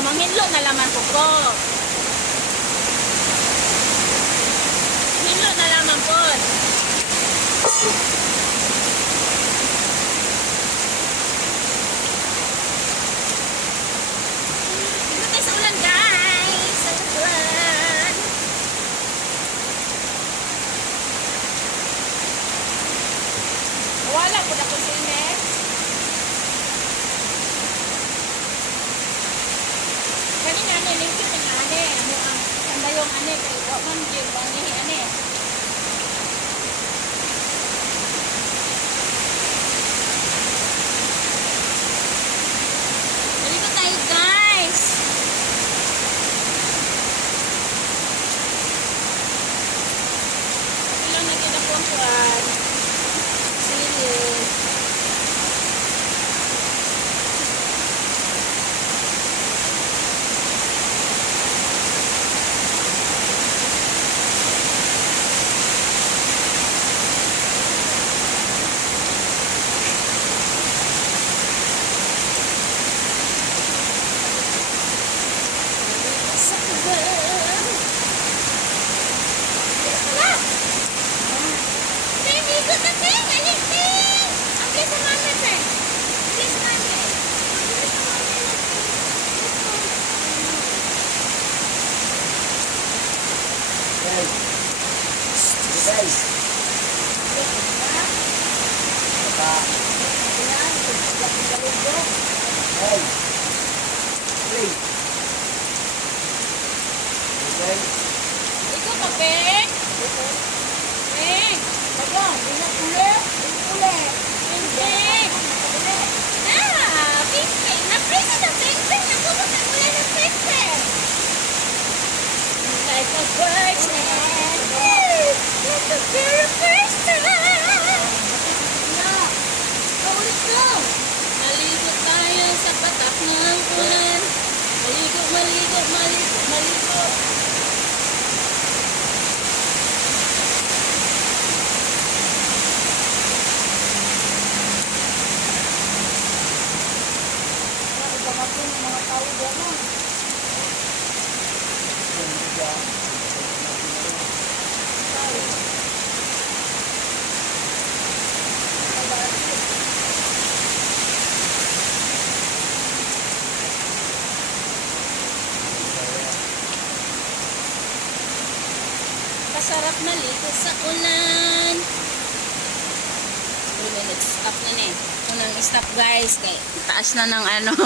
manghinlo na laman ko ko. Hinlo na laman po. Dito tayo sa ulan, guys. Sa ulan. Wala po na po sa init. Kanina ane, lingkit ng ane. Ano ang sandayong ane. Kaya wak man yun, bangihi ane. Dito tayo, guys. Ilang na kita po ang kuwan. Sili. Sa ulan. Wala. Baby, good na ting. Aliting. Ang sa mami, sir. Ang sa mami. Guys. Guys. Baka. Hey. Hey. Guys. Ikaw pa, Peng. Peng. Bagong. Peng. Peng. Ah, Peng Peng. Na-presa na Peng Peng. Nakuha na mula ng Peng Peng. Like a bird's nest. Like the very first time. Kaulit lang. Maligo tayo sa patak ng ulan. Maligo, maligo, maligo, maligo. Masarap maligo sa ulan. 2 minutes. Stop na eh. Unang stop, guys. Kay taas na ng ano.